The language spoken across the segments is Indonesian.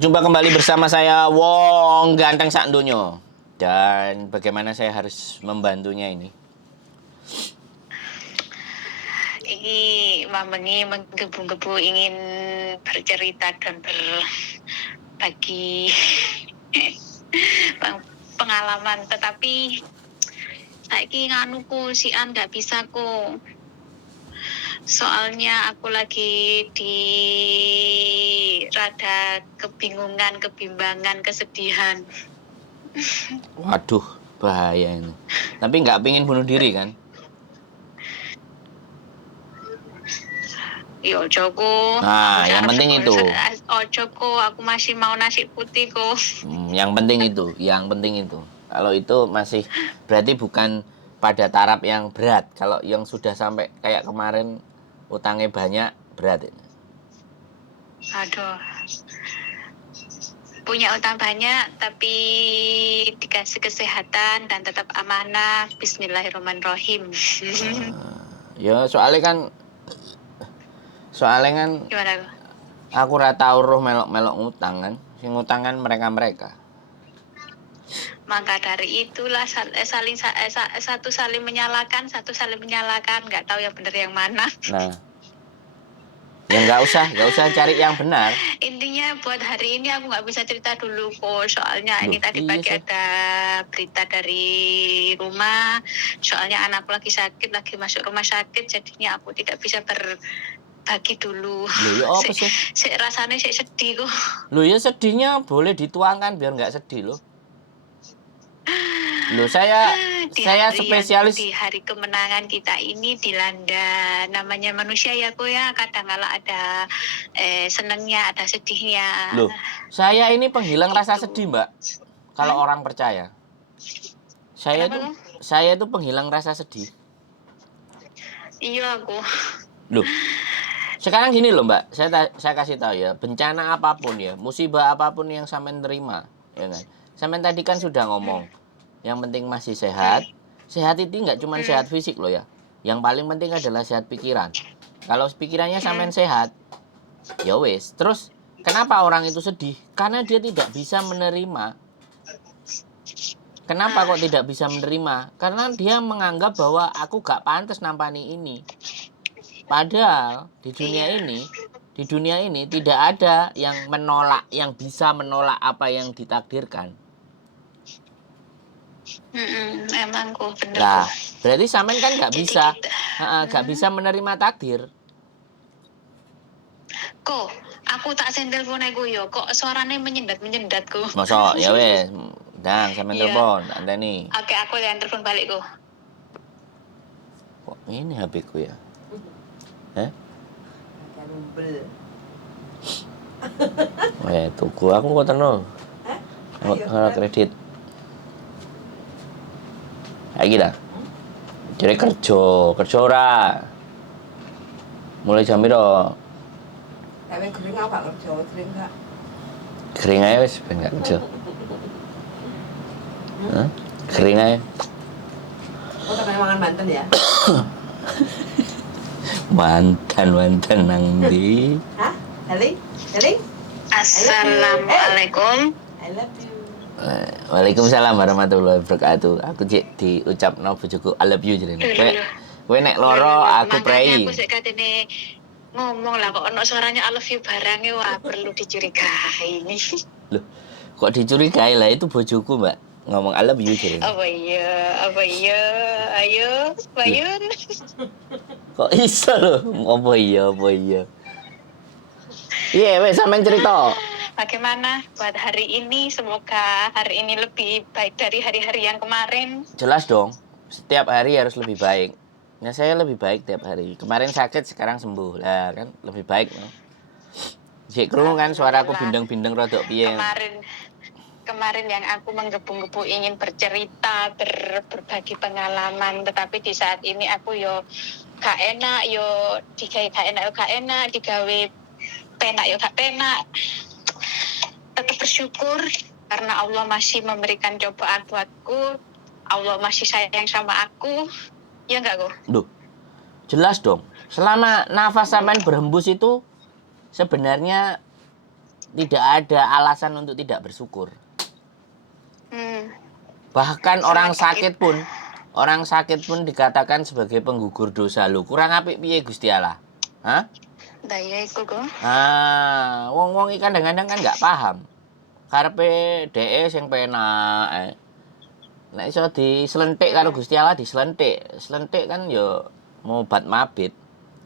Jumpa kembali bersama saya Wong Ganteng Sakdonyo. Dan bagaimana saya harus membantunya ini? Ini Mamengi menggebu-gebu ingin bercerita dan berbagi pengalaman, tetapi saiki nganuku sian nggak bisa ku. Soalnya aku lagi di rada kebingungan, kebimbangan, kesedihan. Waduh, bahaya ini. Tapi nggak pingin bunuh diri kan? Yo Joko, Nah, yang penting itu. Joko, aku masih mau nasi putih kok. Yang penting itu. Kalau itu masih berarti bukan pada taraf yang berat. Kalau yang sudah sampai kayak kemarin utangnya banyak, berat. Aduh, punya utang banyak tapi dikasih kesehatan dan tetap amanah. Bismillahirrahmanirrahim. Ya soalnya kan Gimana? aku rata uruh melok-melok ngutang kan. Sing ngutang kan mereka-mereka. Maka dari itulah satu saling menyalahkan, nggak tahu yang benar yang mana. Nah, ya nggak usah cari yang benar. Intinya buat hari ini aku nggak bisa cerita dulu kok, soalnya ini tadi Iya pagi sih. ada berita dari rumah, soalnya anakku lagi sakit, lagi masuk rumah sakit, jadinya aku tidak bisa berbagi dulu. Loh ya apa sih? Rasanya sedih kok. Loh ya sedihnya boleh dituangkan biar nggak sedih loh. Loh saya spesialis. Di hari kemenangan kita ini dilanda namanya manusia ya kok ya, kadang kala ada senengnya, ada sedihnya. Loh, saya ini penghilang rasa Gitu. sedih, Mbak. Kalau orang percaya. Kenapa, Saya itu penghilang rasa sedih. Iya aku. Loh, sekarang gini loh Mbak, saya kasih tahu ya, bencana apapun ya, musibah apapun yang sampean terima, ya kan. Sampean tadi kan sudah ngomong, yang penting masih sehat. Sehat itu nggak cuma sehat fisik loh ya. Yang paling penting adalah sehat pikiran. Kalau pikirannya sampean sehat, ya wes. Terus kenapa orang itu sedih? Karena dia tidak bisa menerima. Kenapa kok tidak bisa menerima? Karena dia menganggap bahwa aku gak pantas nampani ini. Padahal di dunia ini tidak ada yang bisa menolak apa yang ditakdirkan. Emang kok bener Lah, kok. berarti sampean kan nggak Jadi bisa, kita, nggak bisa menerima takdir. kok aku tak sentil phone aku yo, kok suaranya menyendat kok. Masa ya wes, dang sampean Iya. telepon, Anda nih. Oke, aku yang telepon balik kok. Kok ini HP ku ya? Hah? Weh, tuku aku kok tenol. Kalau kredit. Lagi dah. Jadi kerja ora. Mulai jam piro? Tapi kering apa kerja? Kering gak? Kering aja wis ben gak kerja. Hah? Kering aja. Oh, tak mangan Banten ya? Mantan nang ndi? Hah? Daling? Assalamualaikum. I love you. Waalaikumsalam warahmatullahi wabarakatuh. Aku cek diucapno bojoku I love you jenenge. Kowe nek loro aku prei. Aku sik katene ngomong lah kok ono suaranya I love you barang wah perlu dicurigai ini. Loh, kok dicurigai lah itu bojoku, Mbak. Ngomong I love you jenenge. Apa iya, ayo, Bayun. Kok iso lho? Apa iya? Iya, wes sampean cerita. Bagaimana buat hari ini? Semoga hari ini lebih baik dari hari-hari yang kemarin. Jelas dong. Setiap hari harus lebih baik. Nah, saya lebih baik tiap hari. Kemarin sakit, sekarang sembuh. Lah, kan lebih baik, no. Sik krungu kan suaraku bindeng-bindeng rodok piye. Kemarin yang aku menggebu-gebu ingin bercerita, berbagi pengalaman, tetapi di saat ini aku yo gak enak, yo digawe gak enak, digawe penak yo gak penak. Tetap bersyukur karena Allah masih memberikan cobaan buatku. Allah masih sayang sama aku. Ya enggak kok? Duh, jelas dong. Selama nafas sampean berhembus itu sebenarnya tidak ada alasan untuk tidak bersyukur. Hmm. Bahkan Orang sakit pun dikatakan sebagai penggugur dosa. Lho, kurang apik piye Gusti Allah? Hah? Lah ya iku kok. Wong-wong iki kadang-kadang kan nggak paham. Karepe dhek sing penak. Nek iso dislenthik karo Gusti Allah dislenthik. Slenthik kan ya mobat mabit.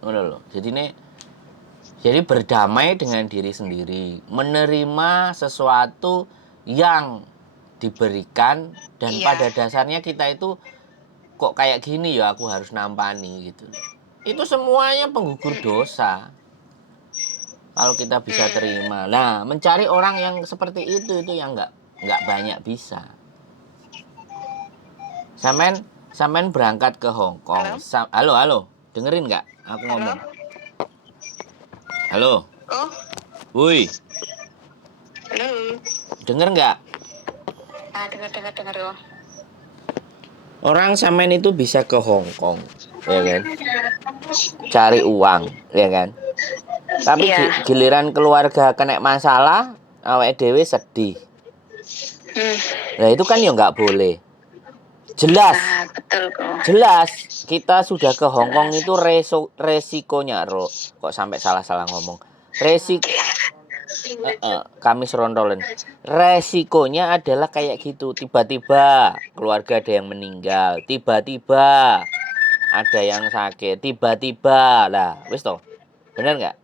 Ngono lho. Jadi berdamai dengan diri sendiri, menerima sesuatu yang diberikan dan Iya. pada dasarnya kita itu kok kayak gini ya aku harus nampani gitu. Itu semuanya penggugur dosa. Kalau kita bisa terima. Nah, mencari orang yang seperti itu yang nggak banyak bisa. Samen berangkat ke Hong Kong. Halo, dengerin nggak? Aku ngomong. Halo. Oh, Woi, halo. denger nggak? Dengar oh. Orang samen itu bisa ke Hong Kong, ya kan? Cari uang, ya kan? Tapi Iya. giliran keluarga kena masalah, awake dhewe sedih. Nah, itu kan ya nggak boleh. Jelas, Nah, betul kok. jelas kita sudah ke Hong Kong itu resikonya, kok sampai salah-salah ngomong. Kami serontolen. Resikonya adalah kayak gitu. Tiba-tiba keluarga ada yang meninggal. Tiba-tiba ada yang sakit. Tiba-tiba. Lah, wis toh. Bener nggak?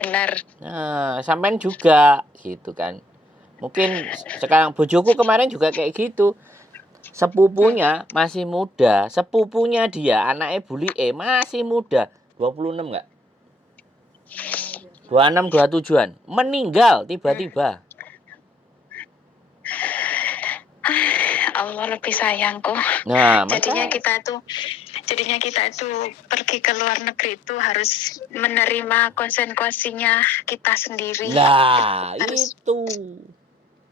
Benar. Nah, sampean juga gitu kan. Mungkin sekarang bojoku kemarin juga kayak gitu. Sepupunya masih muda. Sepupunya dia, anaknya Buli masih muda. 26 nggak? 26, 27-an. Meninggal tiba-tiba. Allah lebih sayang kok. Nah, Jadinya kita itu pergi ke luar negeri itu harus menerima konsekuensinya kita sendiri. Nah, Harus itu.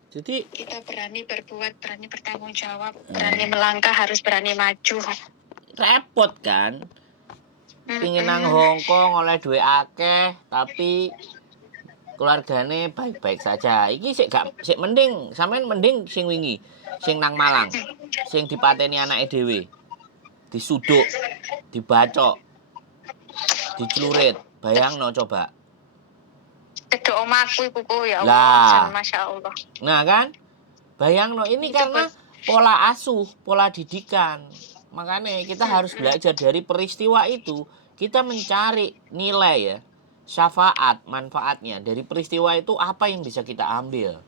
Jadi kita berani berbuat, berani bertanggung jawab, berani melangkah, harus berani maju. repot kan? Pingin nang Hong Kong oleh duit akeh, tapi keluargane baik-baik saja. Iki sik mending, sampean mending sing wingi, sing nang Malang. Sing dipateni anake dhewe. Disuduk, dibacok, dicelurit. Bayangno coba. Cedok omaku iku kok ya Lah. Allah, Masya Allah. Nah kan? Bayangno ini karena pola asuh, pola didikan. Makanya kita harus belajar dari peristiwa itu. Kita mencari nilai ya, syafaat, manfaatnya. Dari peristiwa itu apa yang bisa kita ambil.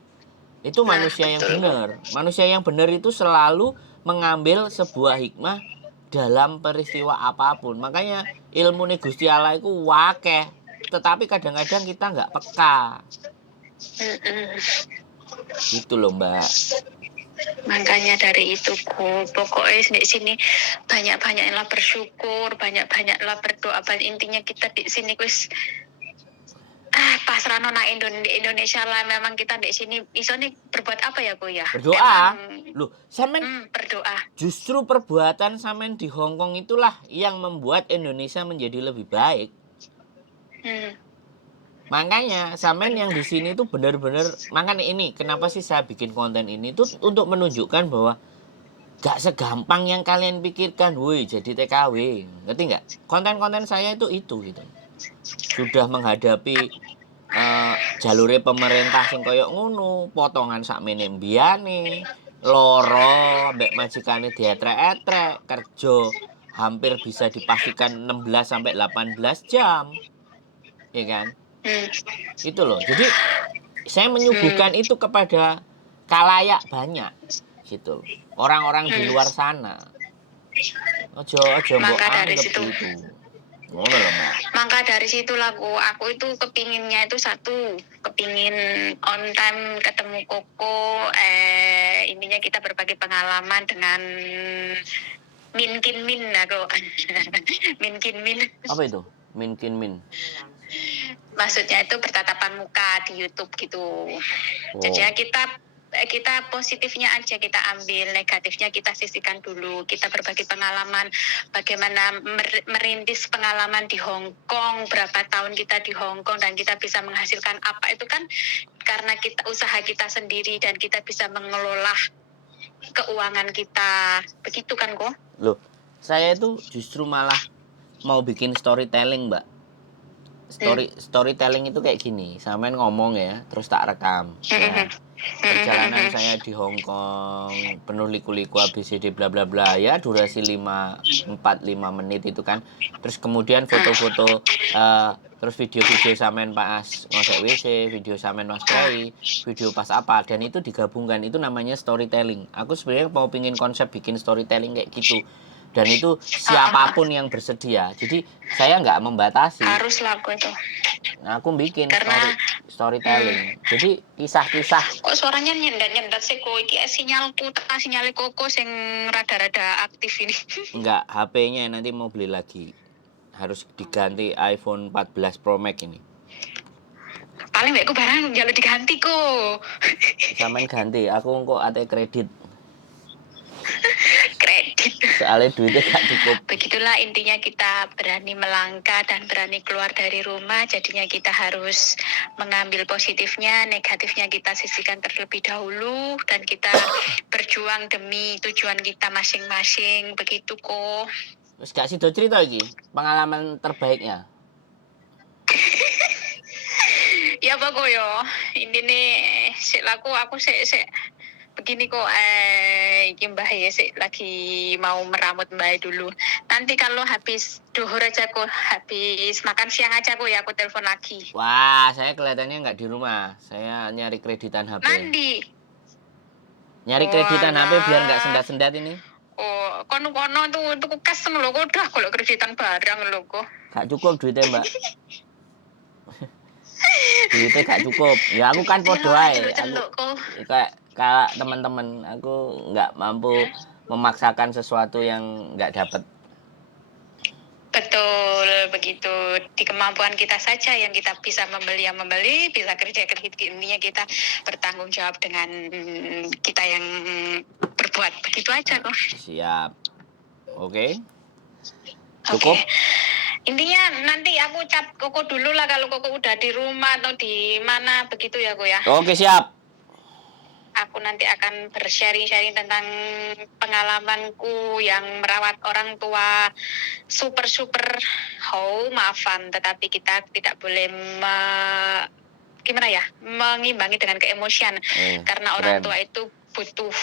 Itu manusia yang benar. Manusia yang benar itu selalu mengambil sebuah hikmah dalam peristiwa apapun. Makanya ilmu Gusti Allah itu wakeh. Tetapi kadang-kadang kita nggak peka. Gitu loh Mbak. Makanya dari itu pokoknya di sini banyak-banyaklah bersyukur, banyak-banyaklah berdoa. Intinya kita di sini wis pasrah nona Indonesia lah. Memang kita di sini iso nih berbuat apa ya Bu ya? Berdoa. Loh, sampean berdoa. Justru perbuatan sampean di Hong Kong itulah yang membuat Indonesia menjadi lebih baik. Makanya sampean yang di sini tuh benar-benar, makanya ini kenapa sih saya bikin konten ini tuh untuk menunjukkan bahwa gak segampang yang kalian pikirkan, woi jadi TKW, ngerti nggak? Konten-konten saya itu gitu. Sudah menghadapi jalure pemerintah sing koyok ngono, potongan sakmene mbiyane, loro mbek majikane dietrek-etrek, kerja hampir bisa dipastikan 16 sampai 18 jam. Ya kan? Itu loh. Jadi saya menyuguhkan itu kepada kalayak banyak gitu. Orang-orang di luar sana. Ojo mbok anggap itu. Ngono loh, Mbak. Maka dari situ aku itu kepinginnya itu kepingin on time ketemu Koko, intinya kita berbagi pengalaman dengan Min aku. Min. Apa itu? Min. Maksudnya itu bertatapan muka di YouTube gitu. Jadi kita kita positifnya aja kita ambil, negatifnya kita sisihkan dulu. Kita berbagi pengalaman bagaimana merintis pengalaman di Hong Kong, berapa tahun kita di Hong Kong dan kita bisa menghasilkan apa, itu kan karena kita usaha kita sendiri dan kita bisa mengelola keuangan kita. Begitu kan kok? Loh, saya itu justru malah mau bikin storytelling, Mbak. Storytelling itu kayak gini, sampean ngomong ya, terus tak rekam. Ya, perjalanan saya di Hong Kong penuh liku-liku ABCD bla bla bla, ya durasi 4-5 menit itu kan. Terus kemudian foto-foto, terus video-video sampean pas ngosek WC, video sampean Mas Prai, video pas apa, dan itu digabungkan, itu namanya storytelling. Aku sebenarnya mau pingin konsep bikin storytelling kayak gitu. Dan itu siapapun yang bersedia. Jadi saya nggak membatasi. Harus laku itu. Nah, aku bikin Karena storytelling. Jadi kisah-kisah. Kok suaranya nyendat-nyendat sih kok, iki sinyalku tak sinyale Koko sing rada-rada aktif ini. Enggak, HP-nya nanti mau beli lagi. Harus diganti iPhone 14 Pro Max ini. Paling mbekku barang njaluk diganti kok. Sampean ganti, aku kok AT kredit. Kredit. Soalnya duitnya gak cukup. Begitulah intinya, kita berani melangkah dan berani keluar dari rumah. Jadinya kita harus mengambil positifnya, negatifnya kita sisihkan terlebih dahulu, dan kita berjuang demi tujuan kita masing-masing. Begitu kok. Terus gak sih do cerita iki, pengalaman terbaiknya. Ya apa kok yo. Ini nih sik laku aku sik begini kok, iki Mbah ya sik lagi mau meramut Mbah dulu. Nanti kalau habis duhur aja kok, habis makan siang aja kok ya aku telepon lagi. Wah, saya kelihatannya nggak di rumah. Saya nyari kreditan HP. Mandi. Nyari kreditan HP biar nggak sendat-sendat ini. Oh, kono-kono tuh kesen lho kok, udah kalau kreditan barang lho kok. Gak cukup duitnya, Mbak. Duitnya gak cukup. Ya aku kan podo ae. Aku kayak teman-teman, aku nggak mampu memaksakan sesuatu yang nggak dapat. Betul, begitu. Di kemampuan kita saja yang kita bisa membeli, bisa kerja intinya kita bertanggung jawab dengan kita yang berbuat. Begitu aja kok. Siap. Oke. Cukup. Oke. Intinya nanti aku cat Koko dulu lah kalau Koko udah di rumah atau di mana, begitu ya Ko ya. Oke, siap. Aku nanti akan bersharing-sharing tentang pengalamanku yang merawat orang tua super maafan, tetapi kita tidak boleh mengimbangi dengan keemosian, karena orang tua itu butuh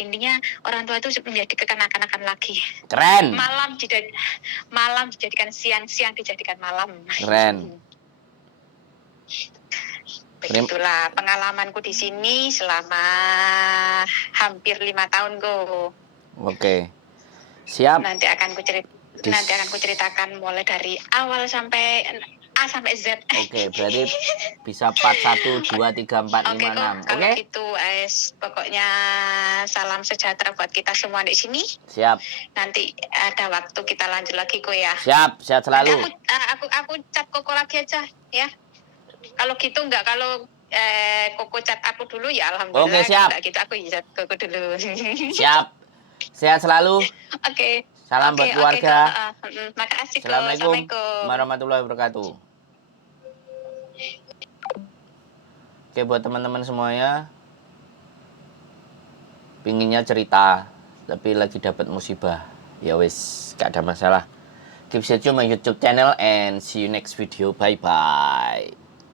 intinya orang tua itu menjadi kekanak-kanakan lagi. Keren. Malam dijadikan siang, siang dijadikan malam. Keren. Begitulah pengalamanku di sini selama hampir 5 tahun Go. Oke. Siap. Nanti akan kuceritakan mulai dari awal sampai A sampai Z. Oke, berarti bisa part 1, 2, 3, 4, 5, 6. Oke. Kalau itu pokoknya salam sejahtera buat kita semua di sini. Siap. Nanti ada waktu kita lanjut lagi Ko ya. Siap, sehat selalu. Aku cat Koko lagi aja ya. Kalau gitu enggak, kalau Koko cat aku dulu ya alhamdulillah. Oke, siap. Enggak gitu aku cat Koko dulu. Siap. Sehat selalu. Oke. Salam buat keluarga. Makasih. Assalamualaikum warahmatullahi wabarakatuh. Oke, buat teman-teman semuanya, pinginnya cerita tapi lagi dapat musibah, ya wis, gak ada masalah. Keep stay tune my YouTube channel and see you next video. Bye bye.